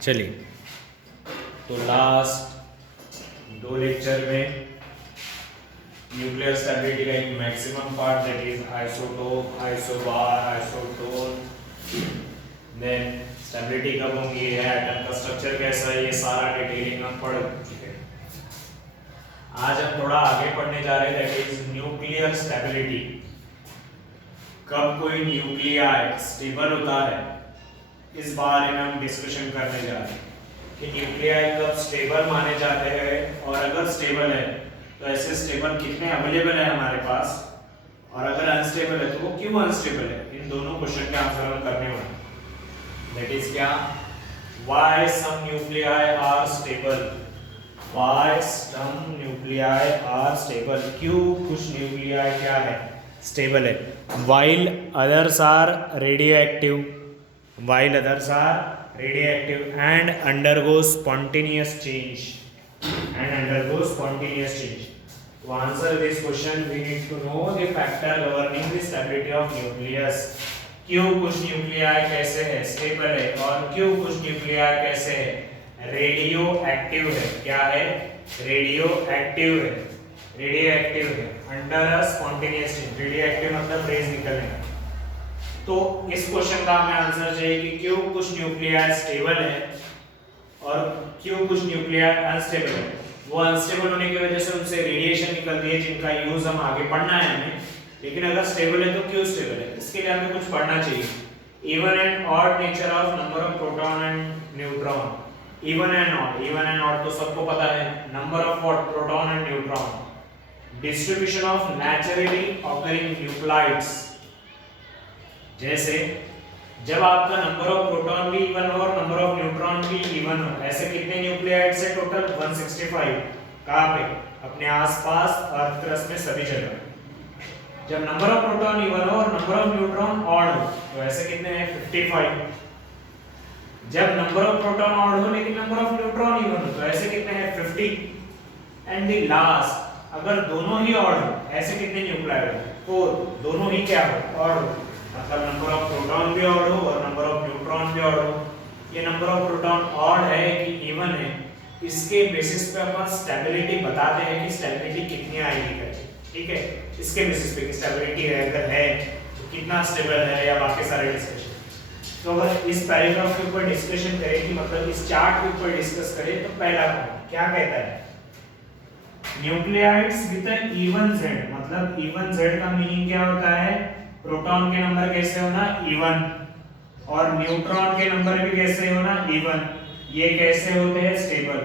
चलिए, तो लास्ट दो लेक्चर में न्यूक्लियर स्टेबिलिटी का एक maximum part that is isotope, isobar, isotone, then stability कब होंगी है, एटम का स्ट्रक्चर कैसा है, ये सारा डिटेलिंग हम पढ़ चुके हैं। आज हम थोड़ा आगे पढ़ने जा रहे हैं दैट इज न्यूक्लियर स्टेबिलिटी। कब कोई न्यूक्लियाई स्टेबल होता है, इस बारे में हम डिस्कशन करने जा रहे हैं कि न्यूक्लियाई कब स्टेबल माने जाते हैं, और अगर स्टेबल है तो ऐसे स्टेबल कितने अवेलेबल है हमारे पास, और अगर अनस्टेबल है तो वो क्यों अनस्टेबल है। इन दोनों क्वेश्चन के आंसर हम करने वाले हैं। दैट इज क्या, why some nuclei are stable, why some nuclei are stable, क्यों कुछ न्यूक्लियाई क्या है, स्टेबल है, while others are radioactive, while others are radioactive and undergo spontaneous change, to answer this question we need to know the factor governing the stability of nucleus। क्यों कुछ nuclei कैसे है, stable है, और क्यों कुछ न्यूक्लियाई कैसे है, रेडियो एक्टिव है। क्या है, रेडियो एक्टिव है, रेडियो एक्टिव है under a spontaneous change. Radio active मतलब रेज निकलने का। तो इस क्वेश्चन का हमें आंसर चाहिए कि क्यों कुछ न्यूक्लियाई स्टेबल है और क्यों कुछ न्यूक्लियाई अनस्टेबल है। वो अनस्टेबल होने की वजह से उनसे रेडिएशन निकलती है जिनका यूज हम आगे पढ़ना है हमें, लेकिन अगर स्टेबल है तो क्यों स्टेबल है, इसके लिए हमें कुछ पढ़ना चाहिए। Even and odd nature of number of proton and neutron. Even and odd तो सबको पता है, number of what, proton and neutron, distribution of naturally occurring nuclides. जैसे जब आपका नंबर ऑफ प्रोटॉन भी इवन हो और नंबर ऑफ न्यूट्रॉन भी इवन हो, ऐसे कितने न्यूक्लियाइड्स है टोटल 165। कहां पे, अपने आसपास अर्थ क्रस्ट में सभी जगह। जब नंबर ऑफ प्रोटॉन इवन हो और नंबर ऑफ न्यूट्रॉन ऑड हो तो ऐसे कितने हैं 55। जब नंबर ऑफ प्रोटॉन ऑड हो लेकिन नंबर ऑफ न्यूट्रॉन इवन हो तो ऐसे कितने हैं 50। एंड द लास्ट, अगर दोनों ही ऑड हो ऐसे कितने न्यूक्लियाइड हो 4, दोनों ही क्या हो, ऑड हो, मतलब नंबर ऑफ प्रोटॉन भी ऑड हो और नंबर ऑफ न्यूट्रॉन भी ऑड हो। ये नंबर ऑफ प्रोटॉन ऑड है कि इवन है, इसके बेसिस पे अपन स्टेबिलिटी बताते हैं कि स्टेबिलिटी कितनी आएगी करके, ठीक है। इसके बेसिस पे कि स्टेबिलिटी अगर है तो कितना स्टेबल है या बाकी सारे डिस्कशन। तो अगर इस पैराग्राफ के ऊपर डिस्कशन करें कि मतलब इस चार्ट के ऊपर डिस्कस करें तो पहला पॉइंट क्या कहता है, न्यूक्लियाइड्स विद इवन जेड, मतलब इवन जेड का मीनिंग क्या होता है, प्रोटॉन के नंबर कैसे होना इवन और न्यूट्रॉन के नंबर भी कैसे होना इवन। ये कैसे होते हैं स्टेबल,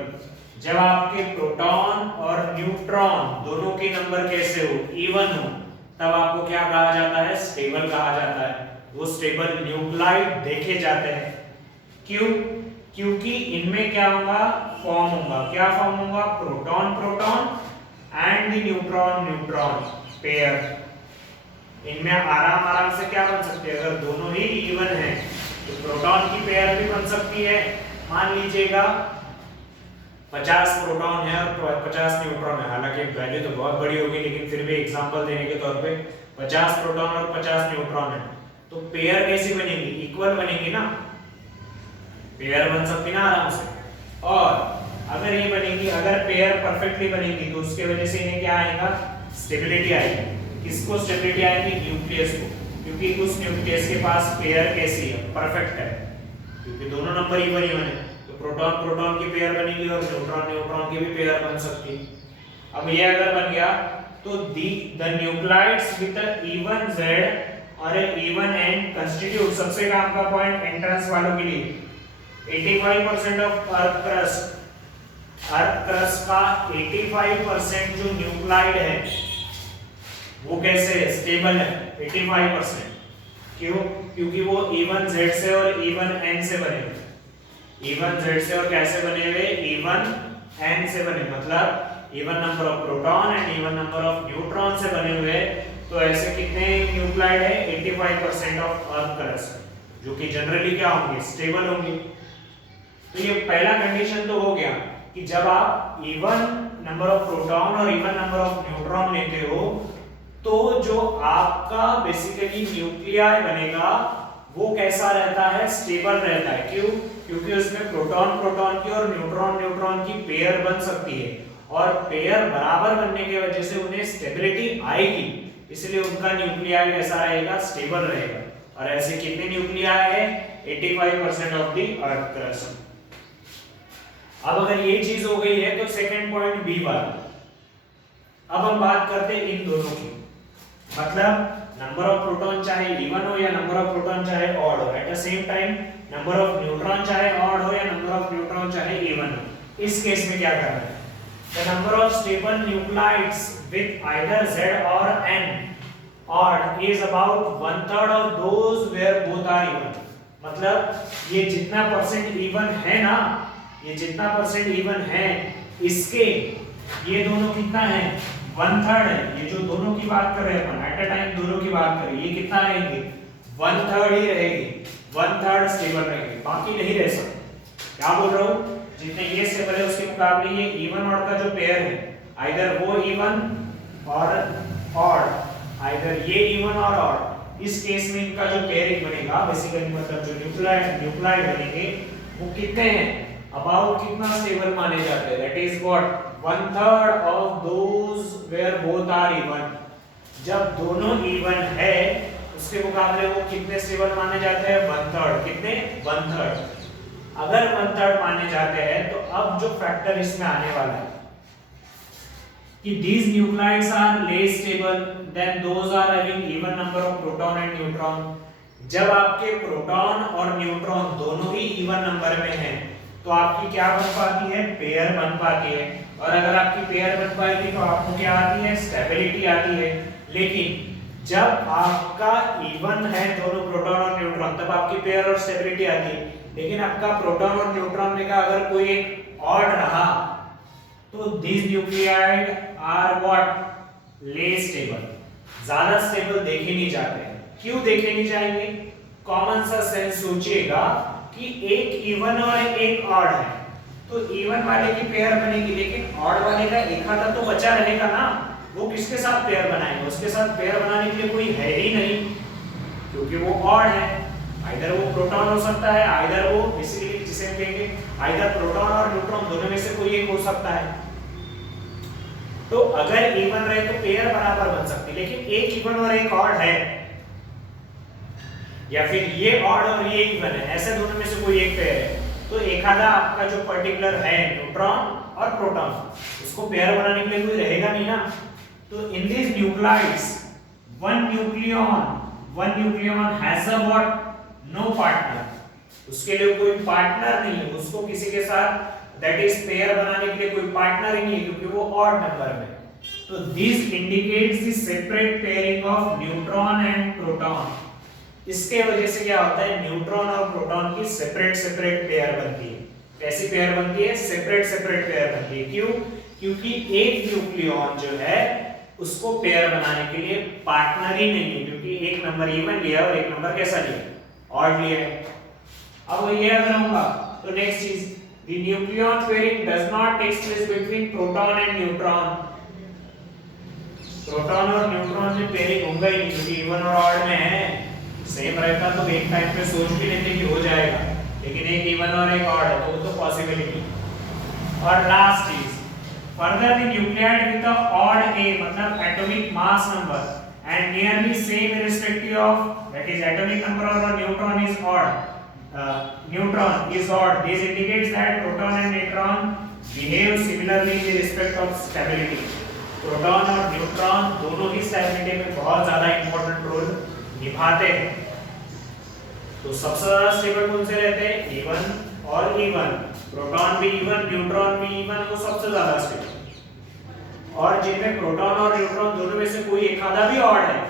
जब आपके प्रोटॉन और न्यूट्रॉन दोनों के नंबर कैसे हो, इवन हो, तब आपको क्या कहा जाता है, स्टेबल कहा जाता है। वो स्टेबल न्यूक्लाइड देखे जाते हैं। क्यों, क्योंकि इनमें क्या होगा, फॉर्म होगा, क्या फॉर्म होगा, proton proton and the neutron neutron pair. इनमें आराम से क्या बन सकते हैं, अगर दोनों ही इवन है तो प्रोटॉन की पेयर भी बन सकती है। मान लीजिएगा 50 प्रोटॉन है और 50 न्यूट्रॉन है, हालांकि वैल्यू तो बहुत बड़ी होगी लेकिन फिर भी एग्जांपल देने के तौर पे 50 प्रोटॉन और 50 न्यूट्रॉन है, तो पेयर कैसी बनेगी, इक्वल बनेगी ना, पेयर बन सकती ना आराम से। और अगर ये बनेगी, अगर पेयर परफेक्टली बनेगी तो उसके वजह से इन्हें क्या आएगा, स्टेबिलिटी आएगी। किसको स्टेबिलिटी आएगी, न्यूक्लियस को, क्योंकि उस न्यूक्लियस के पास पेयर कैसी है, परफेक्ट है, क्योंकि दोनों नंबर इवन है तो प्रोटॉन प्रोटॉन की पेयर बनेगी और न्यूट्रॉन न्यूट्रॉन की भी पेयर बन सकती है। अब ये अगर बन गया तो the nuclides with even Z और इवन एंड कंस्टिट्यूट, सबसे काम का पॉइंट एंट्रेंस वालों के लिए 85% ऑफ अर्थ क्रस्ट का 85% जो न्यूक्लाइड है वो कैसे है, स्टेबल है 85%। क्यों, क्योंकि वो इवन जेड से और इवन एन से बने हुए, इवन जेड से और कैसे बने हुए, इवन एन से बने, मतलब even number of proton and even number of neutron से बने हुए। तो ऐसे कितने न्यूक्लाइड है, 85% ऑफ अर्थ क्रस्ट, जो कि जनरली क्या होंगे, स्टेबल होंगे। तो ये पहला कंडीशन तो हो गया कि जब आप इवन नंबर ऑफ प्रोटॉन और इवन नंबर ऑफ न्यूट्रॉन लेते हो तो जो आपका बेसिकली न्यूक्लियाई बनेगा वो कैसा रहता है, स्टेबल रहता है। क्यों? क्योंकि उसमें प्रोटॉन प्रोटॉन की और न्यूट्रॉन न्यूट्रॉन की पेयर बन सकती है, और पेयर बराबर बनने की वजह से उन्हें स्टेबिलिटी आएगी, इसलिए उनका न्यूक्लियाई कैसा रहेगा, स्टेबल रहेगा। और ऐसे कितने न्यूक्लियाई है, 85% ऑफ द अर्थ क्रस्ट। अब अगर ये चीज हो गई है तो सेकंड पॉइंट बी वाला, अब हम बात करते हैं इन दोनों की, मतलब नंबर ऑफ प्रोटॉन चाहे इवन हो या नंबर ऑफ प्रोटॉन चाहे ऑड हो, at the same time number of neutron चाहे ऑड हो या नंबर ऑफ न्यूट्रॉन चाहे इवन हो। इस केस में क्या करना है, the number of stable nuclides with either Z or N odd is about 1/3 of those where both are even। मतलब ये जितना परसेंट इवन है ना, ये जितना परसेंट इवन है, इसके ये दोनों कितना है, 1/3 है। ये जो दोनों की बात कर रहे हैं अपन, एट अ टाइम दोनों की बात करें, ये कितना रहेंगे, 1/3 ही रहेगी, 1/3 स्टेबल रहेंगे, बाकी नहीं रह सकते। क्या बोल रहा हूँ, जितने ये स्टेबल है उसके मुकाबले ये इवन ऑड का जो पेयर है, आइदर वो इवन और ऑड, आइदर ये इवन और ऑड, इस केस में इनका जो पेयरिंग बनेगा, बेसिकली मतलब जो न्यूक्लाइड बनेंगे वो कितने हैं, अबाउट कितना स्टेबल माने जाते हैं, that is what, 1/3 of those where both are even. जब दोनों इवन है उसके मुकाबले वो कितने स्टेबल माने जाते हैं, 1/3। कितने, 1/3। अगर 1/3 माने जाते हैं तो अब जो फैक्टर इसमें आने वाला है कि these nuclides are less stable than those are having even number of proton and neutron। जब आपके प्रोटॉन और न्यूट्रॉन दोनों ही इवन नंबर में हैं तो आपकी क्या बन पाती है, पेयर बन पाती है। और अगर आपकी पेयर बन पाएगी तो आपको क्या आती है, स्टेबिलिटी आती है। लेकिन जब आपका इवन है दोनों प्रोटॉन और न्यूट्रॉन, तब आपकी पेयर और स्टेबिलिटी आती है। लेकिन आपका प्रोटॉन और न्यूट्रॉन में का अगर कोई एक ऑड रहा तो these nuclei are what, less stable, ज्यादा स्टेबल देखे नहीं जाते हैं। क्यों देखे नहीं जाएंगे, कॉमन सा सेंस सोचिएगा कि एक इवन और एक ऑड है तो इवन वाले की पेयर बनेगी, लेकिन ऑड वाले का एक आधा तो बचा रहेगा ना, वो किसके साथ पेयर बनाएगा, उसके साथ पेयर बनाने के लिए कोई है ही नहीं, क्योंकि वो ऑड है। आइदर वो प्रोटॉन हो सकता है, आइदर वो बेसिकली जिसे हम कहेंगे आइदर प्रोटॉन और न्यूट्रॉन, दोनों में से कोई एक हो सकता है। तो अगर इवन रहे तो पेयर बराबर बन सकती है, लेकिन एक इवन और एक ऑड है, या फिर ये ऑड और ये इवन है, ऐसे दोनों में से कोई एक पेयर है, तो एक आधा आपका जो पर्टिकुलर है न्यूट्रॉन और प्रोटॉन, उसको पेयर बनाने के लिए कोई रहेगा नहीं ना। तो in this nuclides one nucleon has a what, no partner, उसके लिए कोई पार्टनर नहीं है, उसको किसी के साथ दैट इज पेयर बनाने के लिए कोई पार्टनर ही नहीं है, क्योंकि वो ऑड नंबर में। तो this indicates the separate pairing of neutron and proton. इसके वजह से क्या होता है, न्यूट्रॉन और प्रोटॉन की सेपरेट पेयर बनती है। कैसी पेयर बनती है, सेपरेट पेयर बनती है। क्यों? क्योंकि एक न्यूक्लियन जो है उसको पेयर बनाने के लिए पार्टनर ही नहीं है, क्योंकि एक नंबर इवन लिया और एक नंबर कैसा लिया, ऑड लिया है। अब ये अगर होगा तो नेक्स्ट चीज, the nucleon pairing does not take place between proton and neutron। Proton और न्यूट्रॉन में पेयरिंग होगा ही नहीं, क्योंकि इवन और ऑड में है। सेम रहता तो एक टाइम पे सोच भी लेते कि हो जाएगा, लेकिन एक इवन और एक ऑड है तो वो तो पॉसिबिलिटी। और लास्ट चीज, further the nuclide with the odd a, मतलब atomic mass number and nearly same irrespective of, that is atomic number और neutron is odd, neutron is odd, this indicates that proton and neutron behave similarly in respect of stability। Proton और neutron दोनों ही stability में बहुत ज्यादा important role निभाते हैं। तो सबसे ज्यादा स्टेबल कौन से रहते हैं, इवन और इवन, प्रोटॉन भी इवन न्यूट्रॉन भी इवन, वो सबसे ज्यादा स्टेबल। और जिनमें प्रोटॉन और न्यूट्रॉन दोनों में से कोई एक आधा भी ऑड है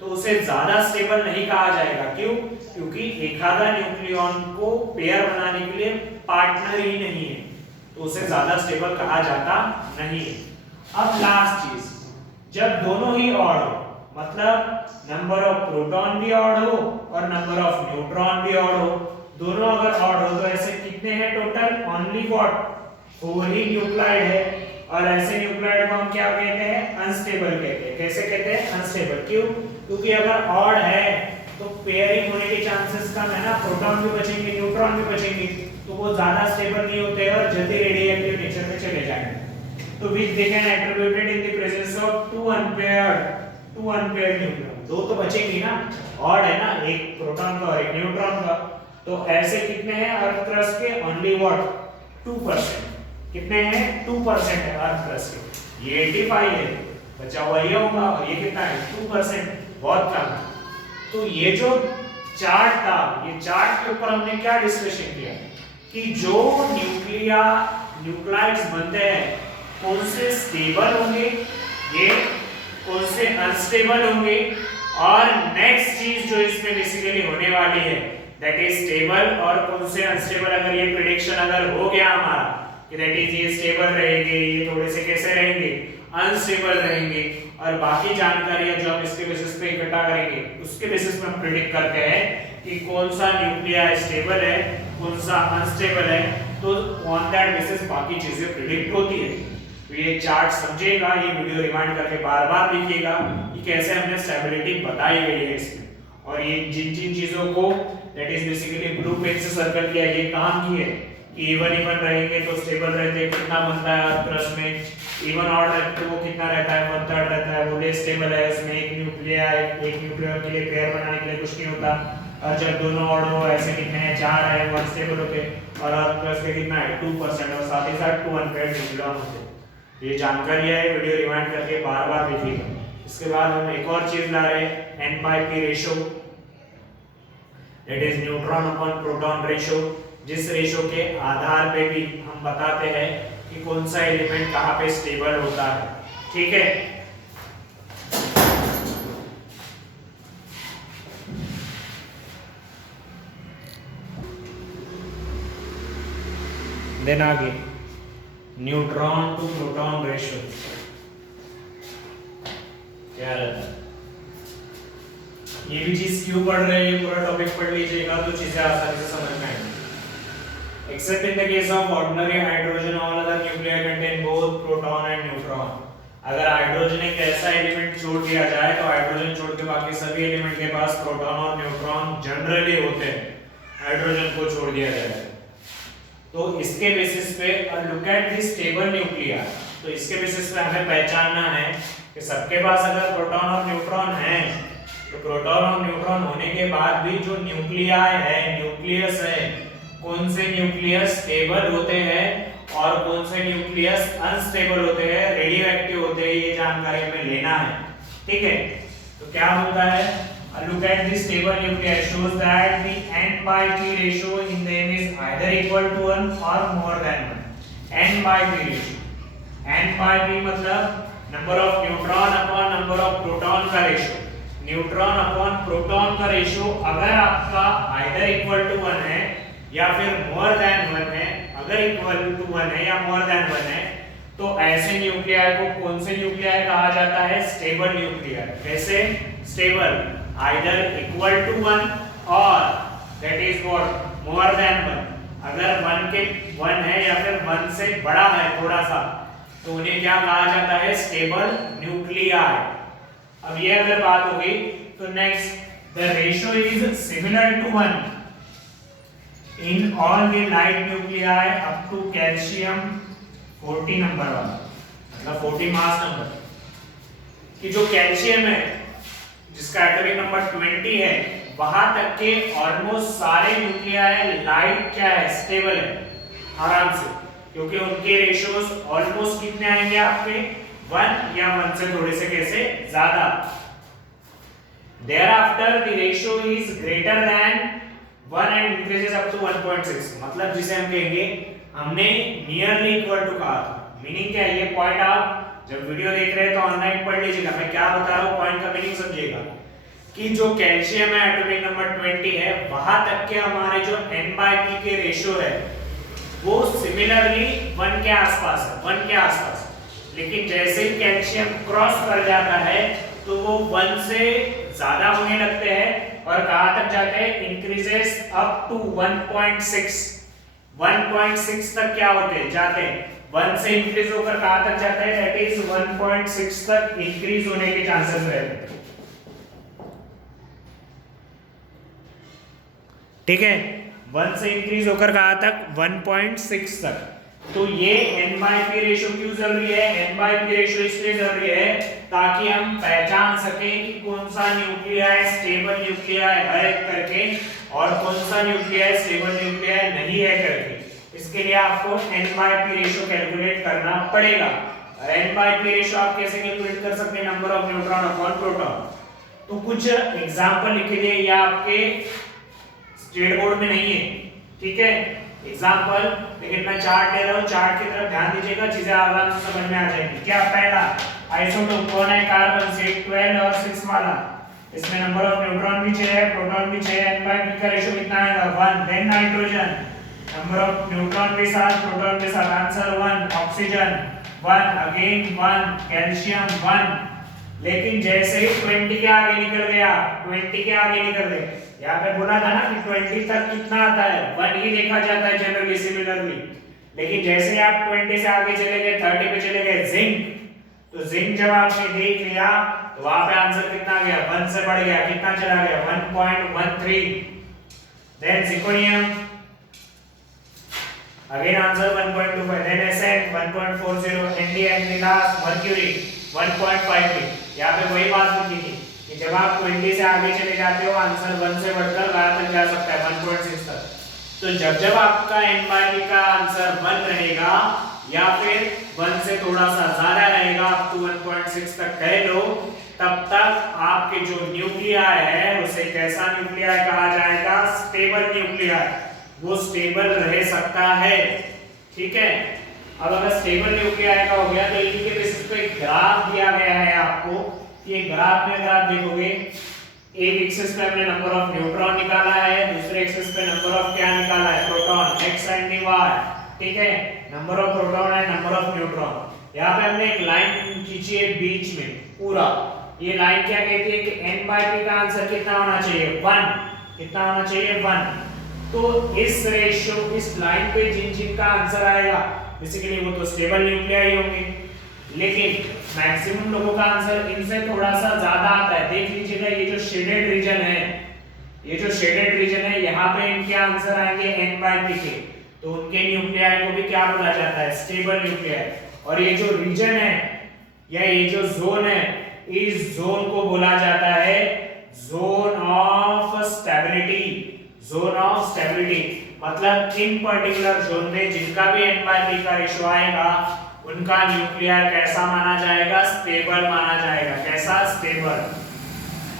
तो उसे ज्यादा स्टेबल नहीं कहा जाएगा। क्यों? क्योंकि एक आधा न्यूक्लियन को पेयर बनाने के लिए पार्टनर ही नहीं है, तो उसे ज्यादा स्टेबल कहा जाता नहीं है। अब लास्ट चीज, जब दोनों ही ऑड हो, मतलब नंबर ऑफ प्रोटॉन भी ऑड हो और नंबर ऑफ न्यूट्रॉन भी ऑड हो, दोनों अगर ऑड हो तो ऐसे कितने हैं total, only what, 4 he nuclide है। और ऐसे न्यूक्लाइड को हम क्या कहते हैं, अनस्टेबल कहते हैं। कैसे कहते हैं, अनस्टेबल। क्यों? क्योंकि अगर ऑड है तो पेयरिंग होने के चांसेस कम है ना, प्रोटॉन भी बचेंगे न्यूट्रॉन भी बचेंगे, तो वो ज्यादा स्टेबल नहीं होते और जल्दी रेडियोएक्टिव नेचर में चले जाएंगे। तो which they can attributed in the presence of two unpaired neutron. दो तो बचेंगे ना, ऑड है ना, एक प्रोटॉन का और एक न्यूट्रॉन का। तो ऐसे कितने हैं अर्थ क्रस्ट के? Only what 2%। कितने हैं? 2% है अर्थ क्रस्ट के। ये 85 है, बचा हुआ ये होगा, और ये कितना है? 2%, बहुत कम है। तो ये जो चार्ट था, ये चार्ट के ऊपर हमने क्या डिस्कशन किया कि जो न्यूक्लियाइड्स बनते हैं कौन से स्टेबल होंगे, ये कौन से अनस्टेबल होंगे, और नेक्स्ट चीज जो इसमें बेसिकली होने वाली है दैट इज स्टेबल और कौन से अनस्टेबल। अगर ये प्रेडिक्शन अगर हो गया हमारा कि दैट इज ये स्टेबल रहेंगे, ये थोड़े से कैसे रहेंगे? अनस्टेबल रहेंगे, और बाकी जानकारियां जो हम इसके बेसिस पे इकट्ठा करेंगे उसके बेसिस पे हम प्रेडिक्ट करते हैं कि कौन सा न्यूक्लिया स्टेबल है, कौन सा अनस्टेबल है। तो ऑन दैट बेसिस बाकी चीजें प्रेडिक्ट होती है। तो ये चार्ट समझिएगा, ये वीडियो रिमाइंड करके बार-बार देखिएगा कि कैसे हमने स्टेबिलिटी बताई गई है इसमें, और ये जिन जिन चीजों को that is basically blue pen से सर्कल किया, ये काम की है कि इवन रहेंगे तो स्टेबल रहते हैं, कितना बनता है अर्थ क्रस्ट में, इवन ऑड रहते तो वो कितना रहता है? 1/3 रहता है, वो लेस स्टेबल है। इसमें एक न्यूक्लियर के लिए पेयर बनाने के लिए कुछ नहीं होता, और जब दोनों ऑड हो ऐसे कितने हैं? 4 है, वन स्टेबल होते हैं, और अर्थ क्रस्ट के कितना है? 2%, और साथ ही साथ 2 अनपेयर्ड न्यूक्लियॉन होते हैं। ये जानकारी है, वीडियो रिमाइंड करके बार-बार देखिएगा। इसके बाद हम एक और चीज ला रहे हैं, n/p ratio, that is neutron upon proton ratio, जिस रेशियो के आधार पे भी हम बताते हैं कि कौन सा एलिमेंट कहां पे स्टेबल होता है। ठीक है, देन आगे न्यूट्रॉन टू प्रोटॉन रेशियो क्या रहता है? ये भी चीज क्यों पढ़ रहे हैं, ये पूरा टॉपिक पढ़ लीजिएगा तो चीजें आसानी से समझ में आएंगी। Except in the case of ordinary hydrogen, all other nuclei contain both proton and neutron. अगर हाइड्रोजन एक ऐसा एलिमेंट छोड़ दिया जाए तो हाइड्रोजन छोड़ के बाकी सभी एलिमेंट के पास प्रोटॉन और न्यूट्रॉन जनरली होते हैं, हाइड्रोजन को छोड़ दिया जाए तो। इसके बेसिस पे look at the stable nuclei, तो इसके बेसिस पे हमें पहचानना है कि सबके पास अगर प्रोटॉन और न्यूट्रॉन है तो प्रोटॉन और न्यूट्रॉन होने के बाद भी जो न्यूक्लियाई है, न्यूक्लियस है, कौन से न्यूक्लियस स्टेबल होते हैं और कौन से न्यूक्लियस अनस्टेबल होते हैं, रेडियो एक्टिव होते हैं, ये जानकारी हमें लेना है। ठीक है, तो क्या होता है? Look at the stable nuclei shows that the n/p ratio in them is either equal to 1 or more than 1. n/p ratio, n/p मतलब number of neutron upon number of proton का रेशियो। न्यूट्रॉन अपॉन प्रोटॉन का ratio अगर आपका either equal to 1 है या फिर more than 1 है, अगर इक्वल टू 1 है या मोर देन 1 है, तो ऐसे न्यूक्लियाई को कौन से न्यूक्लियाई कहा जाता है? Stable nuclei. कैसे स्टेबल? आइदर इक्वल टू 1 और that is what more than 1। अगर 1 है या फिर 1 से बड़ा है थोड़ा सा, तो उन्हें क्या कहा जाता है? Stable nuclei. अब ये अगर बात होगी तो next the ratio is similar to 1 in all the light nuclei up to calcium 40 number वाला, मतलब 40 मास नंबर, कि जो कैल्शियम है जिसका एटॉमिक नंबर 20 है, वहां तक के ऑलमोस्ट सारे न्यूक्लियाई लाइट क्या है? स्टेबल है आराम से, क्योंकि उनके रेशियोज ऑलमोस्ट कितने आएंगे आपके? 1 या 1 से थोड़े से कैसे ज्यादा। thereafter the ratio is greater than 1 and increases up to 1.6, मतलब जिसे हम कहेंगे हमने नियरली इक्वल टू कहा था। मीनिंग क्या है? ये पॉइंट आप जब वीडियो देख रहे हैं तो ऑनलाइन पढ़ लीजिएगा, मैं क्या बता रहा हूँ पॉइंट का मीनिंग समझिएगा कि जो कैल्शियम है एटॉमिक नंबर 20 है, वहां तक के हमारे जो n/p के रेशियो है वो सिमिलरली 1 के आसपास है, 1 के आसपास। लेकिन जैसे ही कैल्शियम क्रॉस कर जाता है तो वो 1 से ज्यादा होने लगते हैं और कहां तक जाते हैं? Increases up to 1.6। 1.6 तक क्या होते हैं? जाते हैं। 1 से इंक्रीज होकर कहां तक जाता है? दैट इज 1.6 तक इंक्रीज होने के चांसेस रहते हैं। ठीक है, 1 से इंक्रीज होकर कहाँ तक, 1.6 तक। तो ये n/p रेशियो क्यों जरूरी है, n/p रेशियो इसलिए जरूरी है ताकि हम पहचान सकें कि कौन सा न्यूक्लियाई स्टेबल न्यूक्लियाई है करके और कौन सा न्यूक्लियाई स्टेबल न्यूक्लियाई नहीं है करके। इसके लिए आपको n/p रेशियो कैलकुलेट करना पड़ेगा। n/p रेशियो आप कैसे कैलकुलेट कर सकते हैं, number of neutron upon proton. तो कुछ एग्जांपल लिख लिए, या आपके स्टेट बोर्ड में नहीं है, ठीक है, एग्जांपल, लेकिन मैं चार्ट ले रहा हूं, चार्ट की तरफ ध्यान दीजिएगा, चीजें आराम से समझ में आ जाएंगी। क्या पहला आइसोटोप कौन है, कार्बन से 12 और 6 वाला, इसमें नंबर ऑफ न्यूट्रॉन भी 6 है, प्रोटॉन भी 6 है, n/p का रेशियो कितना आएगा 1। Then nitrogen, number of neutron भी 7, प्रोटॉन भी 7, आंसर 1। Oxygen 1, again 1, calcium 1। लेकिन जैसे ही 20 के आगे निकल गया, 20 के आगे निकल गए, यहाँ पे बोला था ना कि 20 तक कितना आता है, 1 ही देखा जाता है जनरली सिमिलरली। लेकिन जैसे आप 20 से आगे चले गए, 30 पे चले गए, जिंक, तो जिंक जब आपने देख लिया तो वहां पे आंसर कितना गया, 1 से बढ़ गया, कितना चला गया 1.13। Then zirconium, again answer 1.25, then Sn 1.40, and the last mercury 1.53। यहाँ पे वही बात लिखी थी कि जब आप 20 से आगे चले जाते हो आंसर 1 से बढ़कर कहां तक जा सकता है, 1.6 तक। तो जब आपका n/p का आंसर 1 रहेगा या फिर 1 से थोड़ा सा ज्यादा रहेगा, आप तो 1.6 तक कह लो, तब तक आपके जो न्यूक्लियाई है उसे कैसा न्यूक्लियाई कहा जाएगा, स्टेबल न्यूक्लियाई, वो स्टेबल रह सकता है, ठीक है। अब अगर स्टेबल न्यूक्लियाई का हो गया तो इनके बेसिस पे ग्राफ दिया गया है आपको। ये ग्राफ में अगर आप देखोगे, एक एक्सिस पे हमने नंबर ऑफ न्यूट्रॉन निकाला है, दूसरे एक्सिस पे नंबर ऑफ क्या निकाला है, प्रोटॉन, x एंड y, ठीक है, number of proton and number of neutron. यहाँ पे हमने एक लाइन खींची है बीच में पूरा, ये लाइन क्या कहती है कि n/p का आंसर कितना होना चाहिए, 1, कितना होना चाहिए 1। तो इस रेशियो, इस लाइन पे जिन का आंसर आएगा बेसिकली वो तो स्टेबल न्यूक्लियाई होंगे, लेकिन मैक्सिमम लोगों का आंसर इनसे थोड़ा सा ज्यादा आता है। देख लीजिएगा ये जो शेडेड रीजन है, ये जो शेडेड रीजन है, यहाँ पे इनके आंसर आएंगे n/p के, तो उनके न्यूक्लियाई को भी क्या बोला जाता है, स्टेबल न्यूक्लियाई। और ये जो रीजन है या ये जो जोन है, इस जोन को बोला जाता है zone of stability, zone of stability. मतलब इन पर्टिकुलर जोन में जिनका भी n/p का रेशियो आएगा उनका न्यूक्लियर कैसा माना जाएगा, स्टेबल माना जाएगा। कैसा, स्टेबल।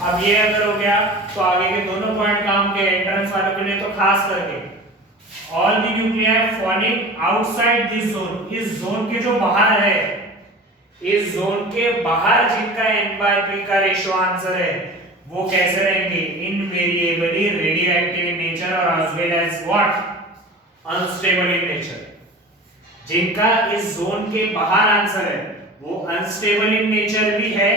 अब ये अगर हो गया तो आगे के दोनों पॉइंट काम के, एंट्रेंस वालों के लिए तो खास करके, all the nuclear falling outside this zone, इस जोन के जो बाहर है, इस जोन के बाहर जिनका n/p का रेशियो आंसर है वो कैसे रहेंगे, इनवेरिएबली रेडियोएक्टिव इन नेचर और as well as what, unstable in nature. जिनका इस जोन के बाहर आंसर है वो अनस्टेबल इन नेचर भी है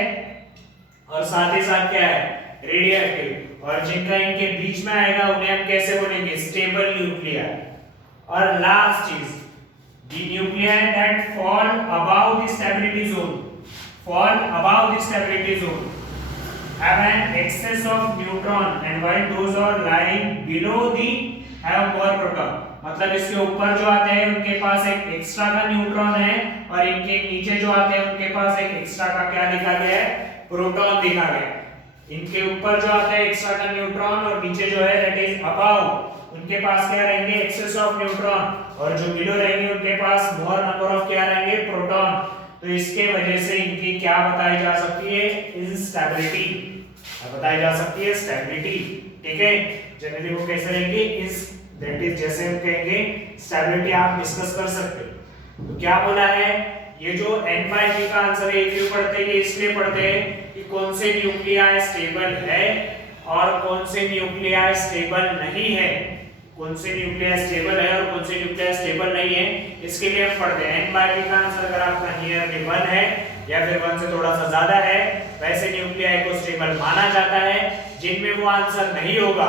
और साथ ही साथ क्या है, रेडियोएक्टिव। और जिनका इनके बीच में आएगा उन्हें हम कैसे बोलेंगे, स्टेबल न्यूक्लियाई। और लास्ट चीज, the nuclei that fall above the stability zone, fall above the stability zone have an excess of neutron and while those are lying below the have more proton। मतलब इसके ऊपर जो आते हैं उनके पास एक एक्स्ट्रा का न्यूट्रॉन है और इनके नीचे जो आते हैं उनके पास एक एक्स्ट्रा का क्या लिखा गया है, प्रोटॉन लिखा गया है। इनके ऊपर जो आता है एक्स्ट्रा का न्यूट्रॉन और नीचे जो है दैट इज अबव, उनके पास क्या रहेंगे, एक्सेस ऑफ न्यूट्रॉन, और जो बिलो रहेंगे उनके पास मोर नंबर ऑफ क्या रहेंगे, प्रोटॉन। तो इसके वजह से इनकी क्या बताई जा सकती है, इंस्टेबिलिटी बताई जा सकती है, स्टेबिलिटी, ठीक है। जनरली वो कैसे रहेंगे, इस दैट इज, जैसे हम कहेंगे स्टेबिलिटी आप डिस्कस कर सकते हो। तो क्या बोला है, ये जो n/p का आंसर है क्यों पढ़ते हैं, इसलिए पढ़ते हैं कि कौन से न्यूक्लियाई स्टेबल है और कौन से न्यूक्लियाई स्टेबल नहीं है, कौन से न्यूक्लियाई स्टेबल है और कौन से न्यूक्लियाई स्टेबल नहीं है, इसके लिए हम पढ़ते हैं। n/p का आंसर अगर आपका नियरली 1 है या फिर 1 से थोड़ा सा ज्यादा है, वैसे न्यूक्लियाई को स्टेबल माना जाता है। जिनमें वो आंसर नहीं होगा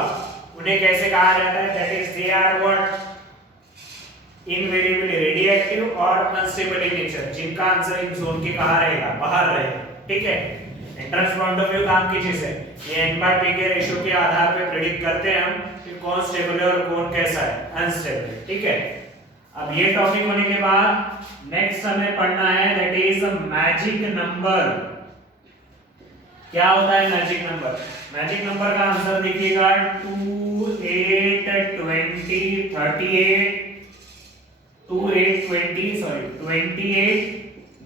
उन्हें कैसे कहा जाता है, that is they are what, invariably radioactive और अनस्टेबल इन नेचर। जिनका आंसर इन जोन के कहां रहेगा, बाहर रहेगा, ठीक है। एंट्रेंस पॉइंट ऑफ व्यू काम की चीज है, ये n/p के रेशियो के आधार पे प्रेडिक्ट करते हैं हम कि कौन स्टेबल है और कौन कैसा है, अनस्टेबल है, ठीक है। अब ये टॉपिक होने के बाद नेक्स्ट हमें पढ़ना है दैट इज मैजिक नंबर। क्या होता है मैजिक नंबर? मैजिक नंबर का आंसर देखिएगा 2 8 20 38 2 8 20 sorry 28,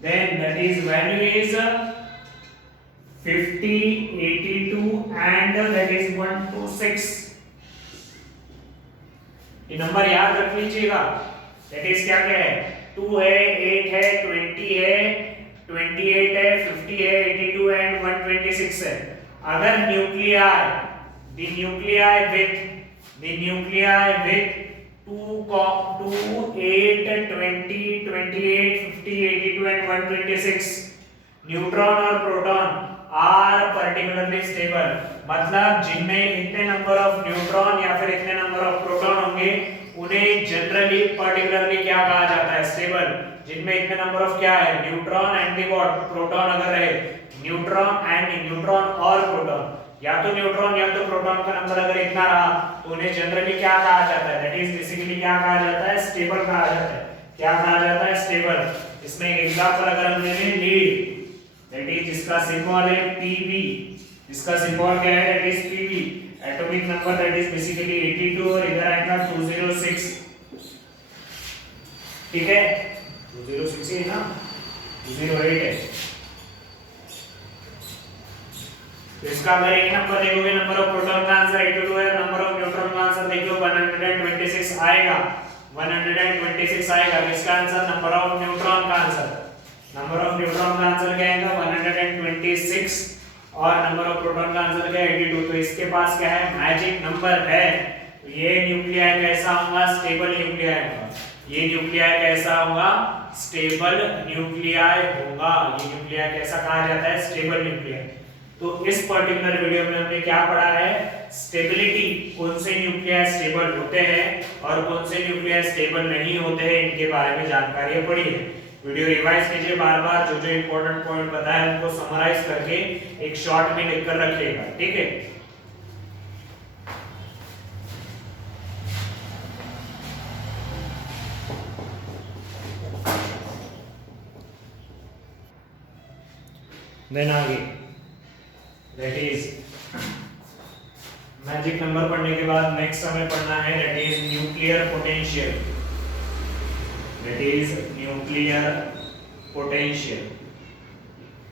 then that is value is 50 82 and that is 126। ये नंबर याद रख लीजिएगा। दैट इज क्या क्या है, 2 है, 8 है, 20 है, 28 है, 50 है, 82 एंड 126 है। अगर nuclei the nuclei with 2 8 20 28 50 82 and 126 neutron और प्रोटॉन आर पर्टिकुलरली स्टेबल, मतलब जिनमें इतने नंबर ऑफ न्यूट्रॉन या फिर इतने नंबर ऑफ प्रोटॉन होंगे उन्हें जनरली पर्टिकुलरली क्या कहा जाता है, स्टेबल। जिनमें इतने नंबर ऑफ क्या है, न्यूट्रॉन एंड द प्रोटॉन अगर रहे, न्यूट्रॉन और प्रोटॉन, या तो न्यूट्रॉन या तो प्रोटॉन का नंबर अगर इतना रहा तो उन्हें जनरली क्या कहा जाता है, दैट इज बेसिकली क्या कहा जाता है, स्टेबल कहा जाता है। क्या कहा जाता है, स्टेबल। इसमें एक एग्जांपल अगर हम ले लें लीड, दैट इज जिसका सिंबल है Pb, इसका सिंबल क्या है, that is Pb, atomic number that is basically 82 और इधर आएगा 206, ठीक है, 206 है ना, 208 है। तो इसका अगर एक नंबर देखोगे, नंबर ऑफ प्रोटॉन का आंसर 82 है, नंबर ऑफ न्यूट्रॉन का आंसर देख लो 126 आएगा, 126 आएगा। इसका आंसर नंबर ऑफ न्यूट्रॉन का आंसर, नंबर ऑफ न्यूट्रॉन का आंसर क्या आएगा 126 और नंबर ऑफ प्रोटॉन का आंसर क्या है 82। तो इसके पास क्या है, मैजिक नंबर है। तो ये न्यूक्लियाई कैसा होगा, स्टेबल न्यूक्लियाई होगा। ये न्यूक्लियाई कैसा होगा, स्टेबल न्यूक्लियाई होगा। ये न्यूक्लियाई कैसा कहा जाता है, स्टेबल न्यूक्लियाई। तो इस पर्टिकुलर वीडियो में हमने क्या पढ़ा है, स्टेबिलिटी, कौन से न्यूक्लियाई स्टेबल होते हैं और कौन से न्यूक्लियाई स्टेबल नहीं होते हैं, इनके बारे में जानकारी पढ़ी है। वीडियो रिवाइज कीजिए बार बार, जो जो इंपॉर्टेंट पॉइंट बताया उनको समराइज करके एक शॉर्ट में लिखकर रखिएगा, ठीक है। देन आगे दैट इज मैजिक नंबर पढ़ने के बाद नेक्स्ट हमें पढ़ना है that is nuclear potential. That is nuclear potential.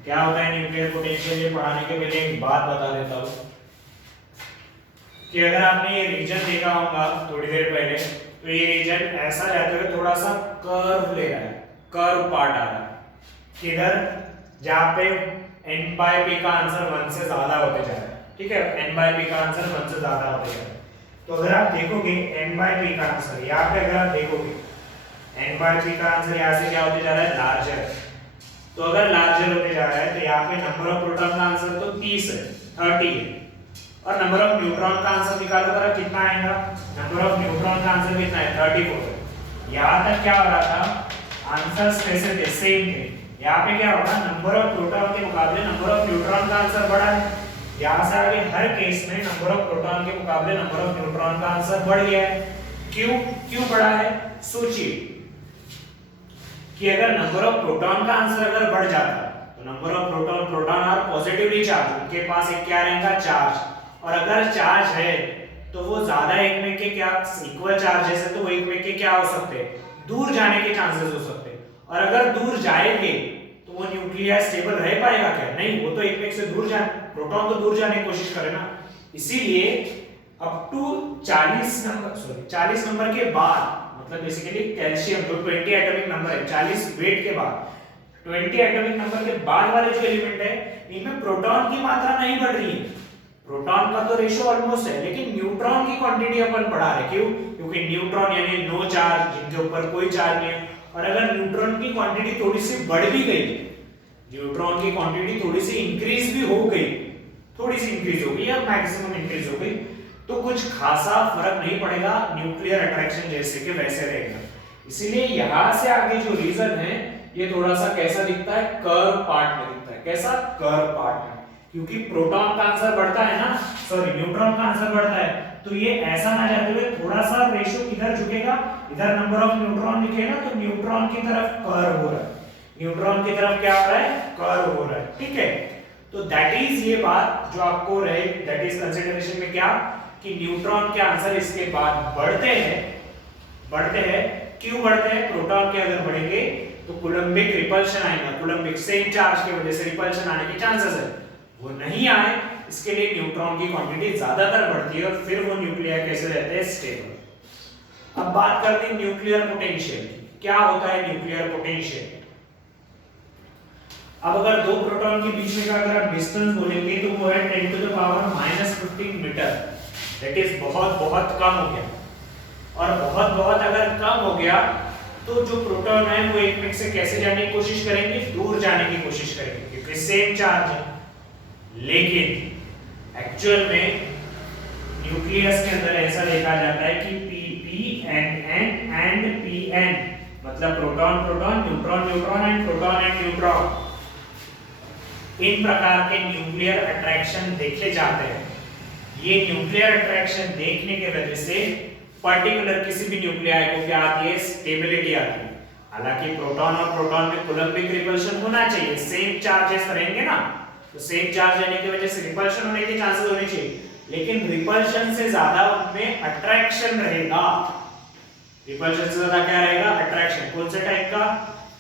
क्या होता है न्यूक्लियर पोटेंशियल, ये पढ़ाने के पहले एक बात बता देता हूं कि अगर आपने ये रीजन देखा होगा थोड़ी देर पहले, तो ये रीजन ऐसा जाते हुए थोड़ा सा कर्व ले रहा है, कर्व पार्ट आ रहा है किधर, जहां पे n/p का आंसर 1 से ज्यादा होते जा रहा है, ठीक है, n/p का आंसर 1 से ज्यादा होते जा रहा है। तो अगर आप देखोगे n/p का आंसर यहाँ पे अगर आप देखोगे n/p का आंसर यहाँ से क्या होते जा रहा है, लार्जर। तो अगर लार्जर होते जा रहा है तो यहाँ पे नंबर ऑफ प्रोटॉन का आंसर तो 30 है, 30 है, और नंबर ऑफ न्यूट्रॉन का आंसर निकालो जरा कितना आएगा, नंबर ऑफ न्यूट्रॉन का आंसर कितना है 34 है। यहाँ तक क्या हो रहा था, आंसर्स कैसे थे, सेम थे। यहाँ पे क्या होगा, नंबर ऑफ प्रोटॉन के मुकाबले नंबर ऑफ न्यूट्रॉन का आंसर बड़ा है। यहाँ से आगे हर केस में नंबर ऑफ प्रोटॉन के मुकाबले नंबर ऑफ न्यूट्रॉन का आंसर बढ़ गया है। क्यों बढ़ा है, सोचिए कि अगर नंबर ऑफ प्रोटॉन का आंसर अगर बढ़ जाता तो number of proton are positively charge, उनके पास एक क्या रहेगा, चार्ज, और अगर चार्ज है तो वो ज्यादा एक में के क्या इक्वल चार्जेस है, तो वो एक में के क्या हो सकते हैं, दूर जाने के चांसेस हो सकते हैं। और अगर दूर जाएंगे तो वो न्यूक्लियाई स्टेबल रह पाएगा क्या, नहीं, वो तो एक से दूर जाए, प्रोटॉन तो दूर जाने की कोशिश करे ना। इसीलिए अप टू 40 नंबर के बाद, मतलब बेसिकली कैल्शियम जो 20 एटॉमिक नंबर है, 40 वेट के बाद 20 एटॉमिक नंबर के बाद वाले जो एलिमेंट है इनमें प्रोटॉन की मात्रा नहीं बढ़ रही है। प्रोटॉन का तो रेशियो ऑलमोस्ट है, लेकिन न्यूट्रॉन की क्वांटिटी अपन बढ़ा रहे। क्यों, क्योंकि न्यूट्रॉन यानी नो चार्ज, जिनके ऊपर कोई चार्ज नहीं है। और अगर न्यूट्रॉन की क्वांटिटी थोड़ी सी बढ़ भी गई, न्यूट्रॉन की क्वांटिटी थोड़ी सी इंक्रीज भी हो गई, थोड़ी सी इंक्रीज हो गई या मैक्सिमम इंक्रीज हो गई, तो कुछ खासा फर्क नहीं पड़ेगा, न्यूक्लियर अट्रैक्शन जैसे कि वैसे रहेगा। इसीलिए यहां से आगे जो रीजन है ये थोड़ा सा कैसा दिखता है, कर्व पार्ट में दिखता है। कैसा, कर्व पार्ट में। क्योंकि प्रोटॉन का आंसर बढ़ता है ना, सॉरी न्यूट्रॉन का आंसर बढ़ता है, तो ये ऐसा ना जाते हुए थोड़ा सा रेशियो किधर झुकेगा, इधर नंबर ऑफ न्यूट्रॉन लिखेगा तो न्यूट्रॉन की तरफ कर्व हो रहा है, न्यूट्रॉन की तरफ क्या हो रहा है, कर्व हो रहा है, ठीक है। तो दैट इज ये बात जो आपको रहे, दैट इज कंसीडरेशन में क्या कि न्यूट्रॉन के आंसर इसके बाद बढ़ते हैं, क्यों बढ़ते हैं, प्रोटॉन के अगर बढ़ेंगे तो कूलम्बिक रिपल्शन आएगा, कूलम्बिक सेम चार्ज की वजह से रिपल्शन आने के चांसेस है, वो नहीं आए इसके लिए न्यूट्रॉन की क्वांटिटी ज्यादातर बढ़ती है और फिर वो न्यूक्लियाई कैसे रहते हैं, स्टेबल। अब बात करते हैं न्यूक्लियर पोटेंशियल, क्या होता है न्यूक्लियर पोटेंशियल। अब अगर दो प्रोटॉन के बीच में का अगर आप डिस्टेंस बोलेंगे तो वो है 10 to the power -15 metre, that is बहुत बहुत कम हो गया, और बहुत बहुत अगर कम हो गया तो जो प्रोटॉन है वो एक में से कैसे जाने की कोशिश करेंगे, दूर जाने की कोशिश करेंगे क्योंकि सेम चार्ज है। लेकिन एक्चुअल में न्यूक्लियस के अंदर ऐसा देखा जाता है कि एंड pn मतलब proton proton, neutron neutron and proton and neutron, इन प्रकार के न्यूक्लियर अट्रैक्शन देखे जाते हैं। ये न्यूक्लियर अट्रैक्शन देखने के वजह से पर्टिकुलर किसी भी न्यूक्लियाई को क्या आती है, स्टेबिलिटी आती है। हालांकि प्रोटॉन और प्रोटॉन में कूलम्बिक रिपल्शन होना चाहिए, सेम चार्जेस रहेंगे ना, तो सेम चार्ज रहने की वजह से रिपल्शन होने के चांसेस होने चाहिए, लेकिन रिपल्शन से ज्यादा उनमें अट्रैक्शन रहेगा। रिपल्शन से ज्यादा क्या रहेगा, अट्रैक्शन। कौन से टाइप का,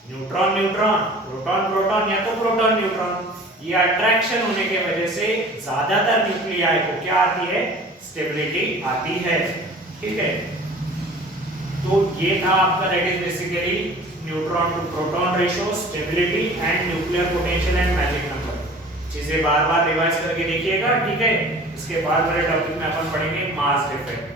न्यूट्रॉन न्यूट्रॉन, प्रोटॉन प्रोटॉन या तो प्रोटॉन न्यूट्रॉन। ये अट्रैक्शन होने के वजह से ज्यादातर न्यूक्लियाई को क्या आती है, स्टेबिलिटी आती है, ठीक है। तो ये था आपका, that is basically neutron to proton ratio, stability and nuclear potential and magic number. चीजें बार बार रिवाइज करके देखिएगा, ठीक है। इसके बाद वाले टॉपिक में अपन पढ़ेंगे मास डिफेक्ट।